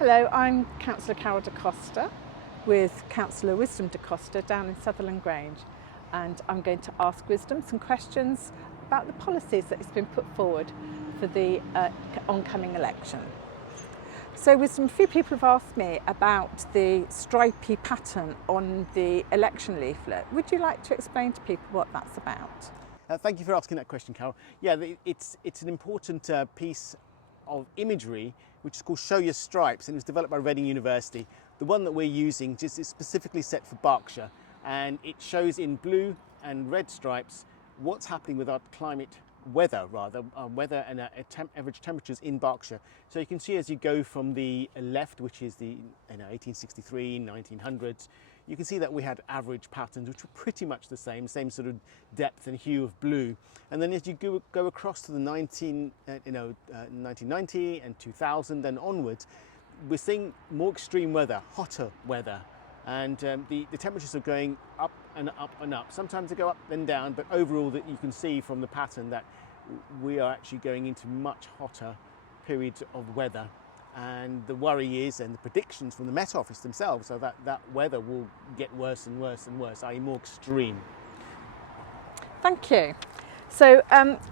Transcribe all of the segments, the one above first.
Hello, I'm Cllr Carole Da Costa with Cllr Wisdom Da Costa down in Sutherland Grange, and I'm going to ask Wisdom some questions about the policies that has been put forward for the oncoming election. So Wisdom, a few people have asked me about the stripy pattern on the election leaflet. Would you like to explain to people what that's about? Thank you for asking that question, Carol. Yeah, it's an important piece of imagery which is called Show Your Stripes, and it was developed by Reading University. The one that we're using just is specifically set for Berkshire, and it shows in blue and red stripes what's happening with our weather and average temperatures in Berkshire. So you can see as you go from the left, which is the 1863, 1900s, you can see that we had average patterns which were pretty much the same sort of depth and hue of blue. And then as you go across to the 1990 and 2000 and onwards, we're seeing more extreme weather, hotter weather, and the temperatures are going up and up and up. Sometimes they go up and down, but overall that you can see from the pattern that we are actually going into much hotter periods of weather. And the worry is, and the predictions from the Met Office themselves, are that weather will get worse and worse and worse, i.e. more extreme. Thank you. So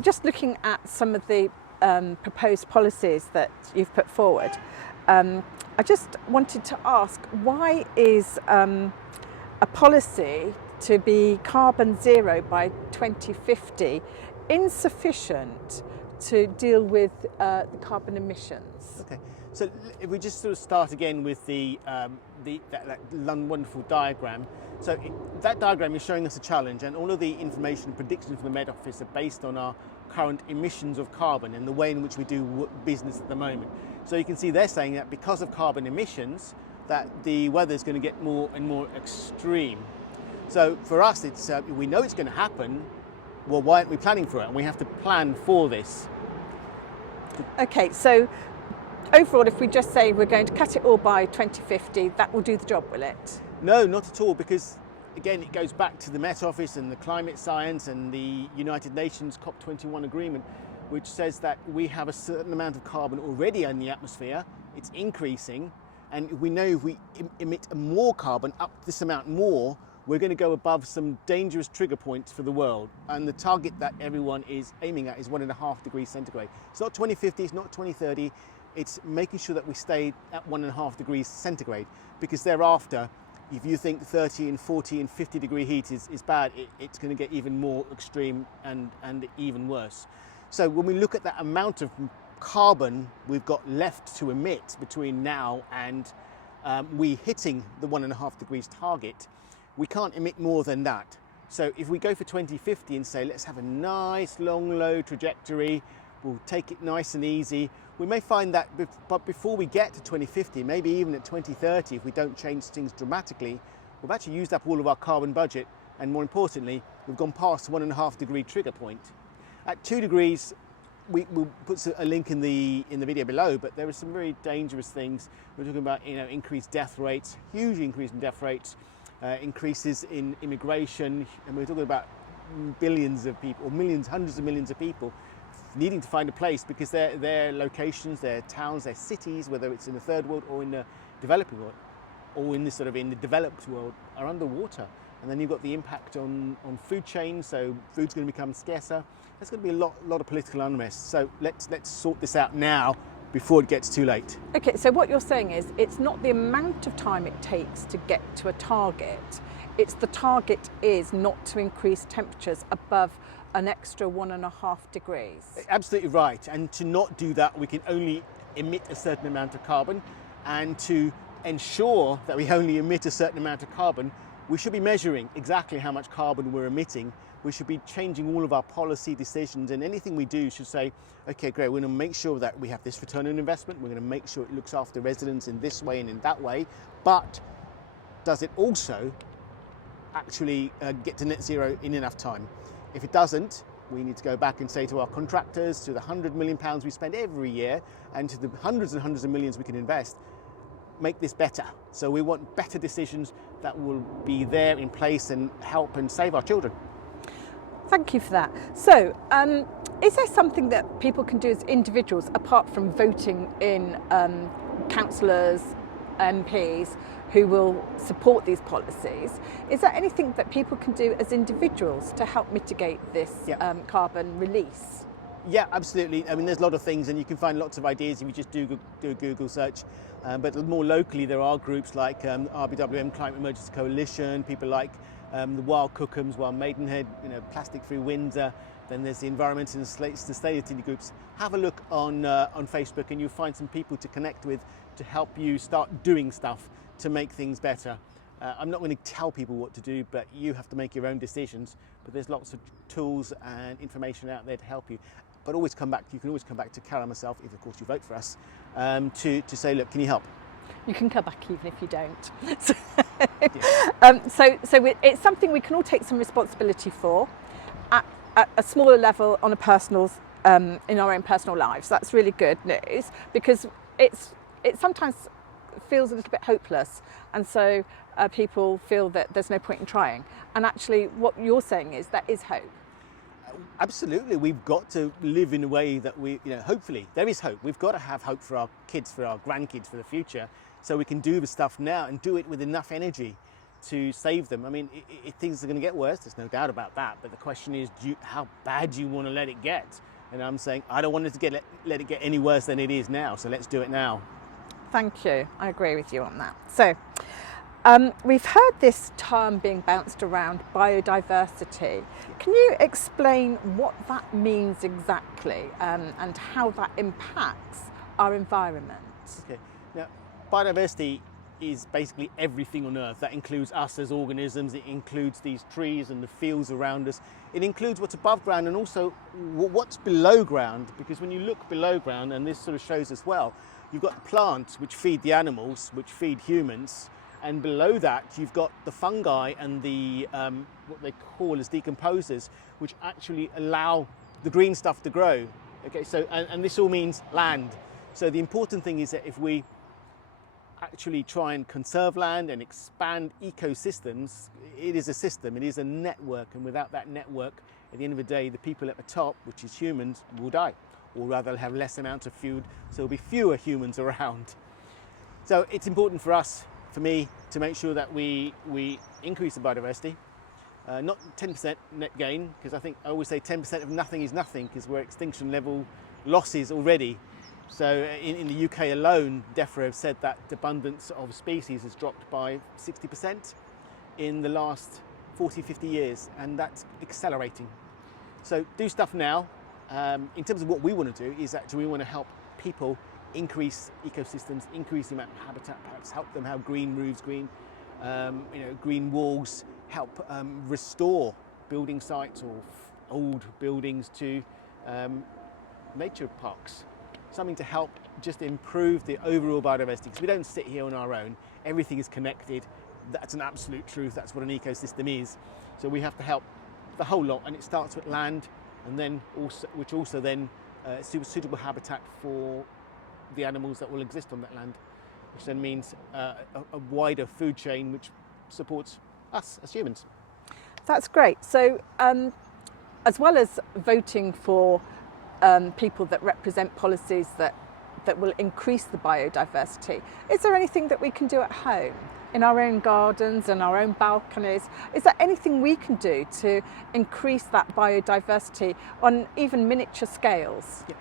just looking at some of the proposed policies that you've put forward, I just wanted to ask, why is a policy to be carbon zero by 2050 insufficient to deal with the carbon emissions? Okay, so if we just sort of start again with that wonderful diagram. So that diagram is showing us a challenge, and all of the information and predictions from the Met Office are based on our current emissions of carbon and the way in which we do business at the moment. So you can see they're saying that because of carbon emissions, that the weather is going to get more and more extreme. So for us, it's we know it's going to happen. Well, why aren't we planning for it? And we have to plan for this. Okay, so overall, if we just say we're going to cut it all by 2050, that will do the job, will it? No, not at all, because again, it goes back to the Met Office and the climate science and the United Nations COP21 agreement, which says that we have a certain amount of carbon already in the atmosphere. It's increasing, and we know if we emit more carbon, up this amount more, we're going to go above some dangerous trigger points for the world. And the target that everyone is aiming at is 1.5 degrees centigrade. It's not 2050, it's not 2030, it's making sure that we stay at 1.5 degrees centigrade, because thereafter, if you think 30 and 40 and 50 degree heat is bad, it's going to get even more extreme and even worse. So when we look at that amount of carbon we've got left to emit between now and we hitting the 1.5 degrees target, we can't emit more than that. So if we go for 2050 and say, let's have a nice long low trajectory, we'll take it nice and easy, we may find that but before we get to 2050, maybe even at 2030, if we don't change things dramatically, we've actually used up all of our carbon budget, and more importantly, we've gone past the 1.5 degree trigger point. At 2 degrees, we'll put a link in the video below, but there are some very dangerous things. We're talking about increased death rates, huge increase in death rates, increases in immigration, and we're talking about billions of people, or millions, hundreds of millions of people needing to find a place because their locations, their towns, their cities, whether it's in the third world or in the developing world, or in the developed world, are underwater. And then you've got the impact on food chains, so food's going to become scarcer. There's going to be a lot of political unrest. So let's sort this out now before it gets too late. Okay, so what you're saying is it's not the amount of time it takes to get to a target, it's the target is not to increase temperatures above an extra 1.5 degrees. Absolutely right, and to not do that we can only emit a certain amount of carbon, and to ensure that we only emit a certain amount of carbon, we should be measuring exactly how much carbon we're emitting. We should be changing all of our policy decisions, and anything we do should say, okay, great, we're going to make sure that we have this return on investment, we're going to make sure it looks after residents in this way and in that way, but does it also actually get to net zero in enough time? If it doesn't, we need to go back and say to our contractors, to the £100 million we spend every year, and to the hundreds and hundreds of millions we can invest, make this better. So we want better decisions that will be there in place and help and save our children. Thank you for that. So is there something that people can do as individuals apart from voting in councillors, MPs who will support these policies. Is there anything that people can do as individuals to help mitigate this carbon release? Yeah, absolutely. I mean, there's a lot of things, and you can find lots of ideas if you just do a Google search. But more locally, there are groups like RBWM Climate Emergency Coalition, people like the Wild Cookhams, Wild Maidenhead, Plastic Free Windsor. Then there's the environment and sustainability groups. Have a look on Facebook, and you'll find some people to connect with to help you start doing stuff to make things better. I'm not going to tell people what to do, but you have to make your own decisions. But there's lots of tools and information out there to help you. But you can always come back to Carole and myself, if of course you vote for us, to say, look, can you help? You can come back even if you don't. So, Yeah. It's something we can all take some responsibility for at a smaller level on a personal, in our own personal lives. That's really good news, because it sometimes feels a little bit hopeless, and so people feel that there's no point in trying. And actually, what you're saying is there is hope. Absolutely, we've got to live in a way that hopefully there is hope. We've got to have hope for our kids, for our grandkids, for the future, so we can do the stuff now and do it with enough energy to save them. I mean, things are going to get worse, there's no doubt about that, but the question is, how bad do you want to let it get? And I'm saying, I don't want it to let it get any worse than it is now, so let's do it now. Thank you, I agree with you on that. So, we've heard this term being bounced around, biodiversity. Can you explain what that means exactly, and how that impacts our environment? Okay. Now, biodiversity is basically everything on Earth. That includes us as organisms, it includes these trees and the fields around us. It includes what's above ground and also what's below ground, because when you look below ground, and this sort of shows as well, you've got the plants which feed the animals, which feed humans, and below that you've got the fungi and the what they call as decomposers, which actually allow the green stuff to grow. Okay, so and this all means land. So the important thing is that if we actually try and conserve land and expand ecosystems, it is a system, it is a network, and without that network, at the end of the day, the people at the top, which is humans, will die, or rather have less amount of food, so there'll be fewer humans around. So it's important for us, for me, to make sure that we increase the biodiversity, not 10% net gain, because I always say 10% of nothing is nothing, because we're at extinction level losses already. So in the UK alone, DWWRA have said that the abundance of species has dropped by 60% in the last 40, 50 years, and that's accelerating. So do stuff now. In terms of what we want to do is actually we want to help people increase ecosystems, increase the amount of habitat, perhaps help them have green roofs, green walls, help restore building sites or old buildings to nature parks. Something to help just improve the overall biodiversity, because we don't sit here on our own. Everything is connected. That's an absolute truth. That's what an ecosystem is. So we have to help the whole lot, and it starts with land, and then which also then suitable habitat for the animals that will exist on that land, which then means a wider food chain which supports us as humans. That's great. So as well as voting for people that represent policies that will increase the biodiversity, is there anything that we can do at home, in our own gardens and our own balconies? Is there anything we can do to increase that biodiversity on even miniature scales? Yeah.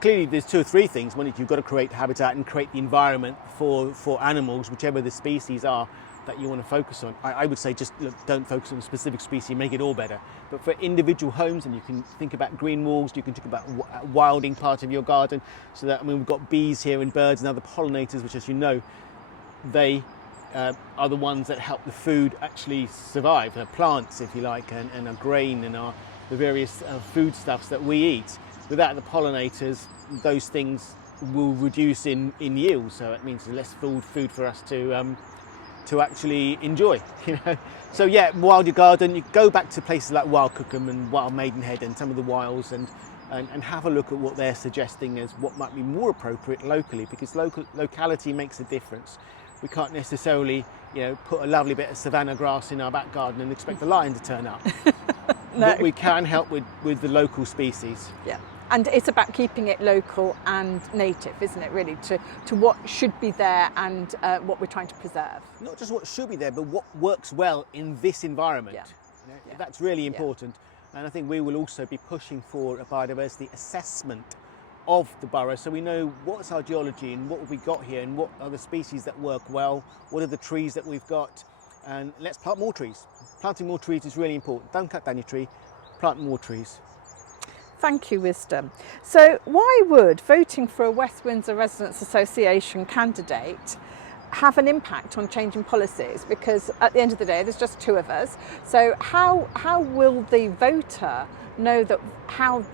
Clearly there's two or three things. One is you've got to create habitat and create the environment for animals, whichever the species are that you want to focus on. I would say just don't focus on a specific species, make it all better. But for individual homes, and you can think about green walls, you can think about wilding part of your garden, so that, we've got bees here and birds and other pollinators, which, as you know, they are the ones that help the food actually survive, plants, if you like, and our grain and the various foodstuffs that we eat. Without the pollinators, those things will reduce in yield, so it means there's less food for us to actually enjoy. So yeah, wild your garden. You go back to places like Wild Cookham and Wild Maidenhead and some of the wilds, and have a look at what they're suggesting as what might be more appropriate locally, because locality makes a difference. We can't necessarily, put a lovely bit of savanna grass in our back garden and expect the lion to turn up. No. But we can help with the local species. Yeah. And it's about keeping it local and native, isn't it, really, to what should be there and what we're trying to preserve. Not just what should be there, but what works well in this environment. Yeah. You know, Yeah. That's really important. And I think we will also be pushing for a biodiversity assessment of the borough, so we know what's our geology and what have we got here and what are the species that work well, what are the trees that we've got, and let's plant more trees. Planting more trees is really important. Don't cut down your tree, plant more trees. Thank you, Wisdom. So why would voting for a West Windsor Residents Association candidate have an impact on changing policies? Because at the end of the day, there's just two of us. So how will the voter know that, how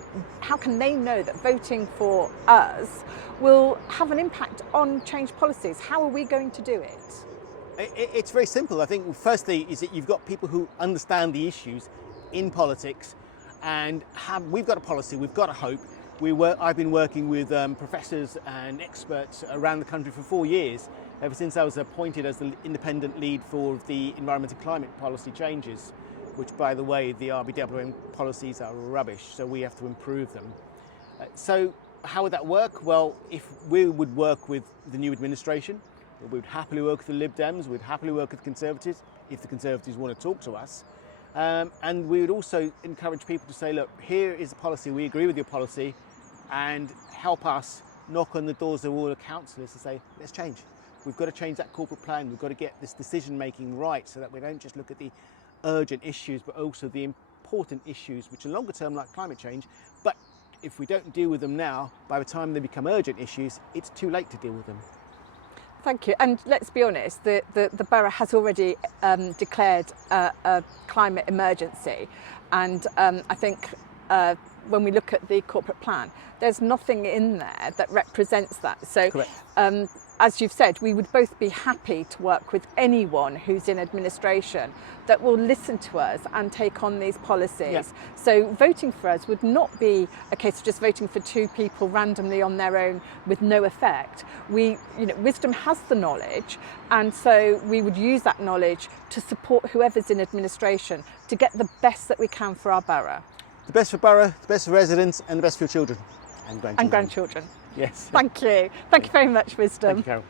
can they know that voting for us will have an impact on change policies? How are we going to do it? It's very simple. I think firstly is that you've got people who understand the issues in politics, and we've got a policy, we've got a hope. I've been working with professors and experts around the country for 4 years, ever since I was appointed as the independent lead for the environment and climate policy changes, which, by the way, the WWRA policies are rubbish, so we have to improve them. So how would that work? Well, if we would work with the new administration, we would happily work with the Lib Dems, we'd happily work with the Conservatives, if the Conservatives want to talk to us. And we would also encourage people to say, look, here is a policy, we agree with your policy, and help us knock on the doors of all the councillors to say, let's change. We've got to change that corporate plan, we've got to get this decision making right so that we don't just look at the urgent issues, but also the important issues which are longer term, like climate change. But if we don't deal with them now, by the time they become urgent issues, it's too late to deal with them. Thank you. And let's be honest, the borough has already declared a climate emergency. And I think when we look at the corporate plan, there's nothing in there that represents that. So as you've said, we would both be happy to work with anyone who's in administration that will listen to us and take on these policies. Yeah. So voting for us would not be a case of just voting for two people randomly on their own with no effect. Wisdom has the knowledge, and so we would use that knowledge to support whoever's in administration to get the best that we can for our borough. The best for borough, the best for residents, and the best for your children. And grandchildren. And grandchildren. Yes. Thank you. Thank you very much, Wisdom. Thank you, Carol.